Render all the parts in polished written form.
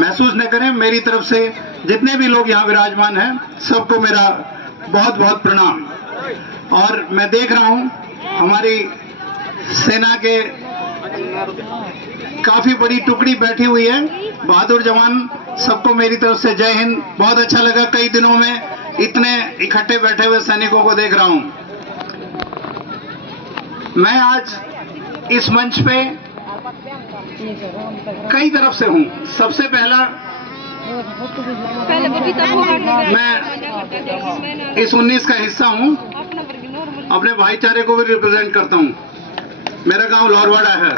महसूस न करें। मेरी तरफ से जितने भी लोग यहाँ विराजमान हैं सबको मेरा बहुत बहुत प्रणाम। और मैं देख रहा हूँ हमारी सेना के काफी बड़ी टुकड़ी बैठी हुई है, बहादुर जवान, सबको मेरी तरफ से जय हिंद। बहुत अच्छा लगा कई दिनों में इतने इकट्ठे बैठे हुए सैनिकों को देख रहा हूं। मैं आज इस मंच पे कई तरफ से हूं। सबसे पहला मैं इस 19 का हिस्सा हूं, अपने भाईचारे को भी रिप्रेजेंट करता हूं। मेरा गांव लौरवाड़ा है।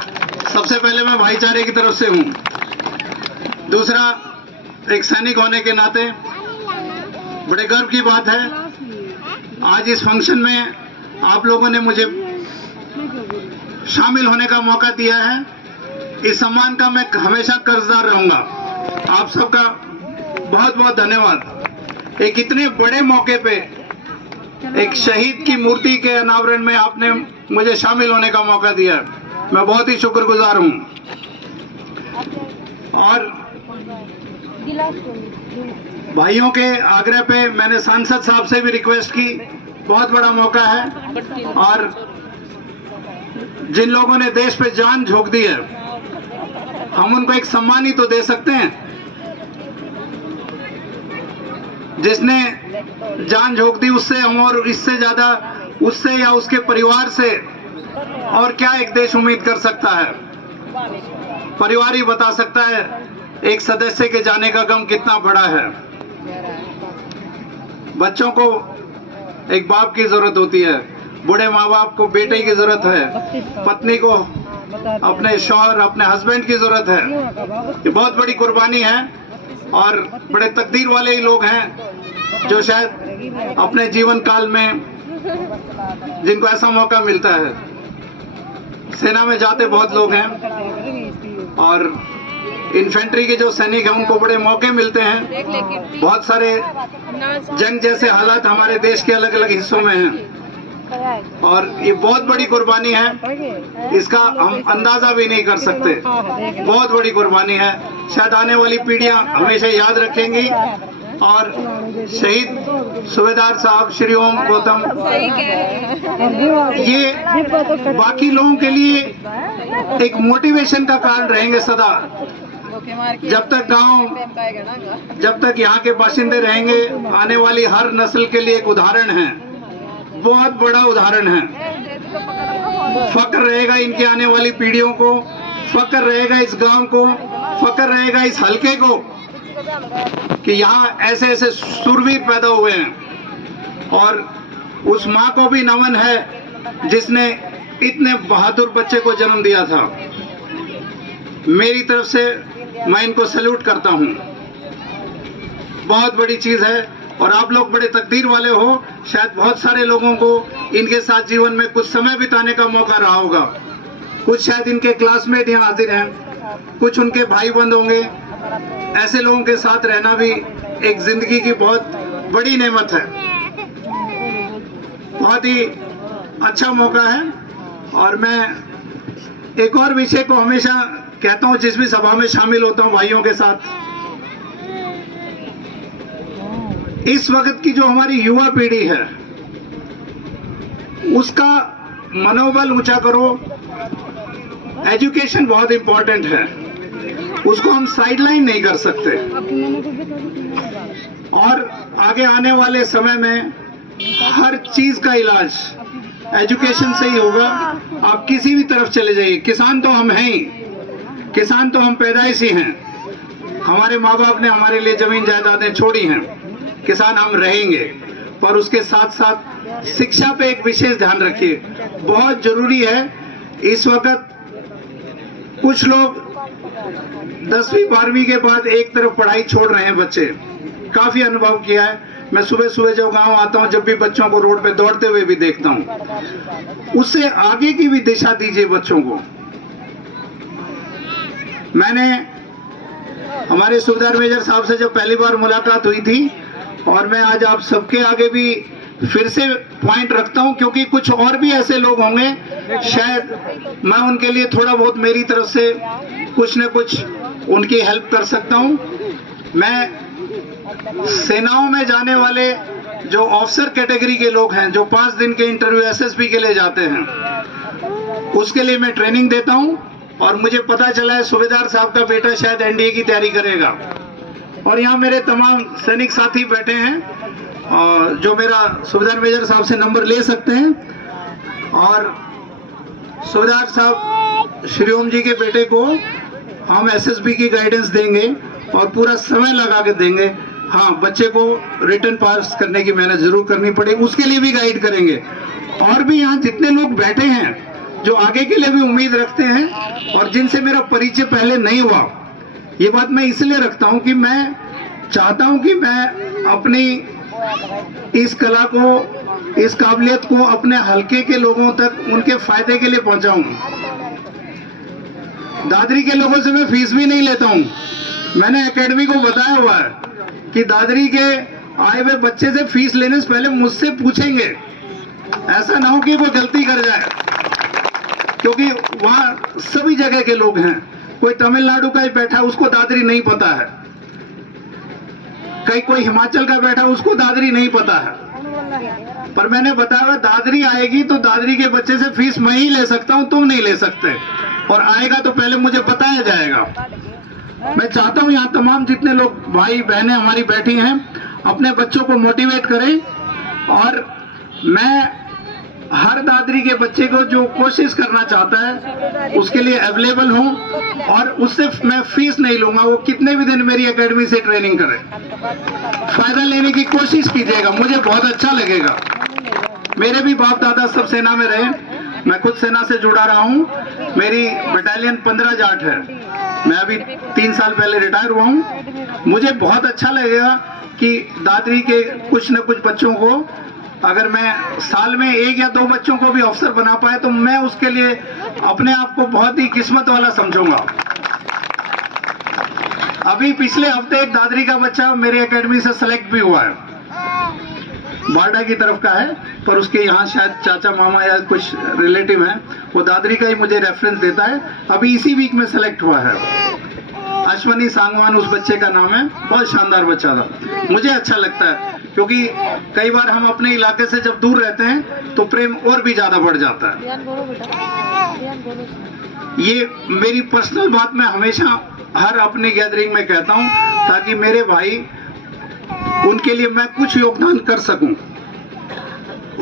सबसे पहले मैं भाईचारे की तरफ से हूं। दूसरा, एक सैनिक होने के नाते बड़े गर्व की बात है आज इस फंक्शन में आप लोगों ने मुझे शामिल होने का मौका दिया है। इस सम्मान का मैं हमेशा कर्जदार रहूंगा। आप सबका बहुत बहुत धन्यवाद। एक इतने बड़े मौके पे एक शहीद की मूर्ति के अनावरण में आपने मुझे शामिल होने का मौका दिया है, मैं बहुत ही शुक्रगुजार हूं। और भाइयों के आग्रह पे मैंने सांसद साहब से भी रिक्वेस्ट की, बहुत बड़ा मौका है और जिन लोगों ने देश पे जान झोंक दी है हम उनको एक सम्मान ही तो दे सकते हैं। जिसने जान झोंक दी उससे हम और इससे ज्यादा उससे या उसके परिवार से और क्या एक देश उम्मीद कर सकता है। परिवार ही बता सकता है एक सदस्य के जाने का गम कितना बड़ा है। बच्चों को एक बाप की जरूरत होती है, बूढ़े माँ बाप को बेटे की जरूरत है, पत्नी को अपने शौहर अपने हस्बैंड की जरूरत है। ये बहुत बड़ी कुर्बानी है और बड़े तकदीर वाले ही लोग हैं जो शायद अपने जीवन काल में जिनको ऐसा मौका मिलता है। सेना में जाते बहुत लोग हैं और इन्फेंट्री के जो सैनिक हैं उनको बड़े मौके मिलते हैं। बहुत सारे जंग जैसे हालात हमारे देश के अलग अलग हिस्सों में हैं और ये बहुत बड़ी कुर्बानी है, इसका हम अंदाजा भी नहीं कर सकते। बहुत बड़ी कुर्बानी है, शायद आने वाली पीढ़ियां हमेशा याद रखेंगी। और शहीद सूबेदार साहब श्री ओम गौतम ये बाकी लोगों के लिए एक मोटिवेशन का कारण रहेंगे सदा। जब तक गांव जब तक यहाँ के बाशिंदे रहेंगे आने वाली हर नस्ल के लिए एक उदाहरण है, बहुत बड़ा उदाहरण है। फक्र रहेगा इनके आने वाली पीढ़ियों को, फक्र रहेगा इस गांव को, फक्र रहेगा इस हलके को कि यहाँ ऐसे ऐसे सूरवीर पैदा हुए हैं। और उस माँ को भी नमन है जिसने इतने बहादुर बच्चे को जन्म दिया था। मेरी तरफ से मैं इनको सैल्यूट करता हूँ। बहुत बड़ी चीज है और आप लोग बड़े तकदीर वाले हो। शायद बहुत सारे लोगों को इनके साथ जीवन में कुछ समय बिताने का मौका रहा होगा। कुछ शायद इनके क्लासमेट यहाँ हाजिर हैं, कुछ उनके भाई बंद होंगे। ऐसे लोगों के साथ रहना भी एक जिंदगी की बहुत बड़ी नेमत है। बहुत ही अच्छा मौका है। और मैं एक और विषय को हमेशा कहता हूँ जिस भी सभा में शामिल होता हूँ भाइयों के साथ, इस वक्त की जो हमारी युवा पीढ़ी है उसका मनोबल ऊंचा करो। एजुकेशन बहुत इंपॉर्टेंट है, उसको हम साइडलाइन नहीं कर सकते। और आगे आने वाले समय में हर चीज का इलाज एजुकेशन से ही होगा। आप किसी भी तरफ चले जाइए, किसान तो हम हैं ही, किसान तो हम पैदाइशी हैं। हमारे माँ बाप ने हमारे लिए जमीन जायदादें छोड़ी हैं, किसान हम रहेंगे। पर उसके साथ साथ शिक्षा पे एक विशेष ध्यान रखिए, बहुत जरूरी है। इस वक्त कुछ लोग 10वीं 12वीं के बाद एक तरफ पढ़ाई छोड़ रहे हैं बच्चे, काफी अनुभव किया है। मैं सुबह सुबह जब गांव आता हूं जब भी बच्चों को रोड पे दौड़ते हुए भी देखता हूं। उससे आगे की भी दिशा दीजिए बच्चों को। मैंने हमारे सूबेदार मेजर साहब से जब पहली बार मुलाकात हुई थी और मैं आज आप सबके आगे भी फिर से पॉइंट रखता हूं क्योंकि कुछ और भी ऐसे लोग होंगे शायद मैं उनके लिए थोड़ा बहुत मेरी तरफ से कुछ न कुछ उनकी हेल्प कर सकता हूं। मैं सेनाओं में जाने वाले जो ऑफिसर कैटेगरी के लोग हैं, जो 5 दिन के इंटरव्यू एसएसबी के लिए जाते हैं, उसके लिए मैं ट्रेनिंग देता हूं। और मुझे पता चला है सूबेदार साहब का बेटा शायद एनडीए की तैयारी करेगा। और यहाँ मेरे तमाम सैनिक साथी बैठे हैं और जो मेरा सूबेदार मेजर साहब से नंबर ले सकते हैं। और सूबेदार साहब श्री ओम जी के बेटे को हम एसएसबी की गाइडेंस देंगे और पूरा समय लगा के देंगे। हाँ, बच्चे को रिटर्न पास करने की मेहनत जरूर करनी पड़ेगी, उसके लिए भी गाइड करेंगे। और भी यहाँ जितने लोग बैठे हैं जो आगे के लिए भी उम्मीद रखते हैं और जिनसे मेरा परिचय पहले नहीं हुआ, ये बात मैं इसलिए रखता हूँ कि मैं चाहता हूँ कि मैं अपनी इस कला को, इस काबिलियत को अपने हलके के लोगों तक उनके फायदे के लिए पहुंचाऊं। दादरी के लोगों से मैं फीस भी नहीं लेता हूं। मैंने एकेडमी को बताया हुआ है कि दादरी के आए हुए बच्चे से फीस लेने से पहले मुझसे पूछेंगे, ऐसा ना हो कि कोई गलती कर जाए, क्योंकि वहां सभी जगह के लोग हैं। कोई तमिलनाडु का ही बैठा है, उसको दादरी नहीं पता है, कहीं कोई हिमाचल का बैठा, उसको दादरी नहीं पता है। पर मैंने बताया दादरी आएगी तो दादरी के बच्चे से फीस मैं ही ले सकता हूं, तुम नहीं ले सकते। और आएगा तो पहले मुझे बताया जाएगा। मैं चाहता हूं यहाँ तमाम जितने लोग भाई बहनें हमारी बैठी हैं, अपने बच्चों को मोटिवेट करें। और मैं हर दादरी के बच्चे को जो कोशिश करना चाहता है उसके लिए अवेलेबल हूं और उससे मैं फीस नहीं लूंगा। वो कितने भी दिन मेरी एकेडमी से ट्रेनिंग करे, फायदा लेने की कोशिश कीजिएगा, मुझे बहुत अच्छा लगेगा। मेरे भी बाप दादा सब सेना में रहे, मैं खुद सेना से जुड़ा रहा हूं। मेरी बटालियन 15 जाट है, मैं अभी 3 साल पहले रिटायर हुआ हूं। मुझे बहुत अच्छा लगेगा कि दादरी के कुछ न कुछ बच्चों को, अगर मैं साल में 1 या 2 बच्चों को भी अफसर बना पाए तो मैं उसके लिए अपने आप को बहुत ही किस्मत वाला समझूंगा। अभी पिछले हफ्ते एक दादरी का बच्चा मेरी एकेडमी से सेलेक्ट भी हुआ है, बारडा की तरफ का है, पर उसके यहाँ शायद चाचा मामा या कुछ रिलेटिव हैं, वो दादरी का ही मुझे रेफरेंस देता है। अभी इसी वीक में सेलेक्ट हुआ है। अश्वनी सांगवान उस बच्चे का नाम है, बहुत शानदार बच्चा था। मुझे अच्छा लगता है क्योंकि कई बार हम अपने इलाके से जब दूर रहते हैं तो प्रेम और भी ज्यादा बढ़ जाता है। ये मेरी पर्सनल बात मैं हमेशा हर अपनी गैदरिंग में कहता हूं, ताकि मेरे भाई, उनके लिए मैं कुछ योगदान कर सकूं।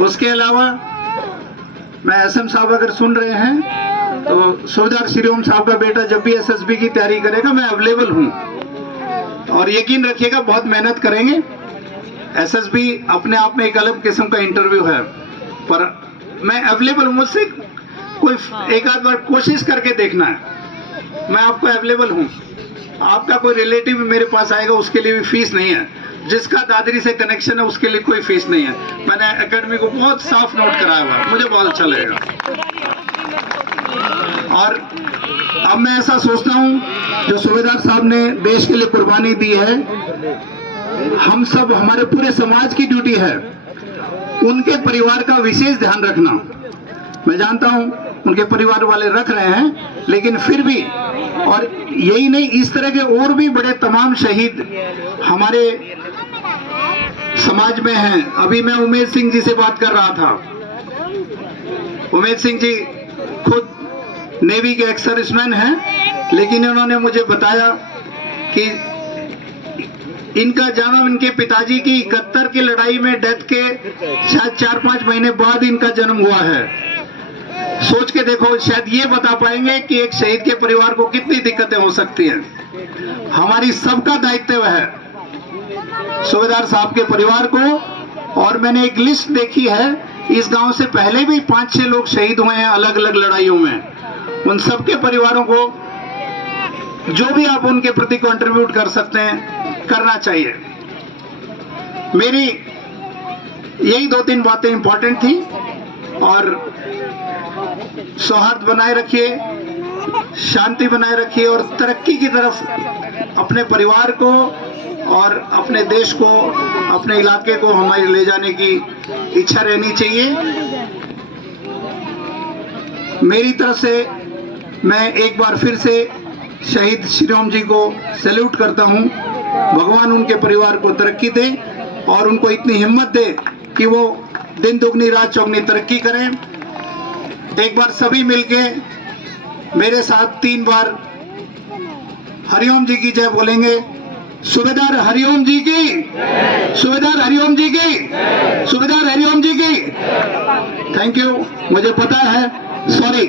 उसके अलावा मैं एसएम साहब अगर सुन रहे हैं तो सूबेदार श्री ओम साहब का बेटा जब भी एसएसबी की तैयारी करेगा मैं अवेलेबल हूं। और यकीन रखिएगा बहुत मेहनत करेंगे। एसएसबी अपने आप में एक अलग किस्म का इंटरव्यू है, पर मैं अवेलेबल हूं। मुझसे कोई एक आध बार कोशिश करके देखना है, मैं आपको अवेलेबल हूं। आपका कोई रिलेटिव मेरे पास आएगा, उसके लिए भी फीस नहीं है। जिसका दादरी से कनेक्शन है उसके लिए कोई फीस नहीं है। मैंने एकेडमी को बहुत साफ नोट कराया हुआ है, मुझे बहुत अच्छा लगेगा। और अब मैं ऐसा सोचता हूं, जो सूबेदार साहब ने देश के लिए कुर्बानी दी है, हम सब, हमारे पूरे समाज की ड्यूटी है उनके परिवार का विशेष ध्यान रखना। मैं जानता हूं उनके परिवार वाले रख रहे हैं, लेकिन फिर भी, और यही नहीं, इस तरह के और भी बड़े तमाम शहीद हमारे समाज में हैं। अभी मैं उमेश सिंह जी से बात कर रहा था। उमेश सिंह जी खुद नेवी के एक्स सर्विसमैन हैं, लेकिन उन्होंने मुझे बताया कि इनका जन्म, इनके पिताजी की 71 की लड़ाई में डेथ के शायद 4-5 महीने बाद इनका जन्म हुआ है। सोच के देखो, शायद ये बता पाएंगे कि एक शहीद के परिवार को कितनी दिक्कतें हो सकती हैं। हमारी सबका दायित्व है सूबेदार साहब के परिवार को। और मैंने एक लिस्ट देखी है, इस गांव से पहले भी 5-6 लोग शहीद हुए हैं अलग अलग लड़ाइयों में। उन सबके परिवारों को जो भी आप उनके प्रति कंट्रीब्यूट कर सकते हैं, करना चाहिए। मेरी यही 2-3 बातें इंपॉर्टेंट थी। और सौहार्द बनाए रखिए, शांति बनाए रखिए और तरक्की की तरफ अपने परिवार को और अपने देश को, अपने इलाके को हमारे ले जाने की इच्छा रहनी चाहिए। मेरी तरफ से मैं एक बार फिर से शहीद श्रीराम जी को सैल्यूट करता हूँ। भगवान उनके परिवार को तरक्की दे और उनको इतनी हिम्मत दे कि वो दिन दुगनी रात चौगनी तरक्की करें। एक बार सभी मिलके मेरे साथ 3 बार हरिओम जी की जय बोलेंगे। सूबेदार हरिओम जी की, सूबेदार हरिओम जी की, सूबेदार हरिओम जी की। Thank you. मुझे पता है, सॉरी,